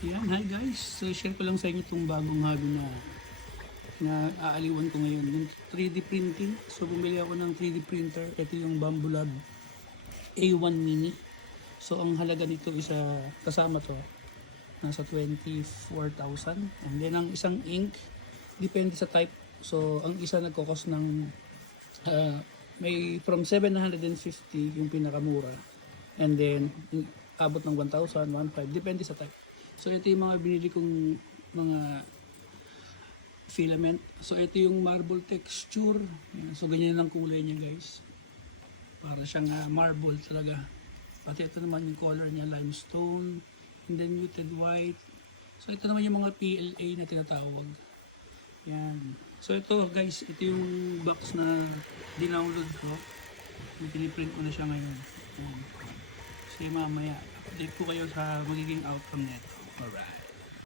Yan, hi guys. So share ko lang sa inyo itong bagong hobby na aaliwan ko ngayon. Yung 3D printing. So bumili ako ng 3D printer. Ito yung Bambolab A1 Mini. So ang halaga nito is kasama to nasa 24,000. And then ang isang ink depende sa type. So ang isa nagko-cost ng may from 750 yung pinakamura. And then abot ng 1,000, 1,500 depende sa type. So ito yung mga binili kong mga filament. So ito yung marble texture. So ganyan ang kulay niya guys. Para siyang marble talaga. Pati ito naman yung color niya, limestone. And then muted white. So ito naman yung mga PLA na tinatawag. Yan. So ito guys, ito yung box na dinownload ko. Piniprint ko na siya ngayon. Yan. So mamaya, update ko kayo sa magiging outcome nito. Alright.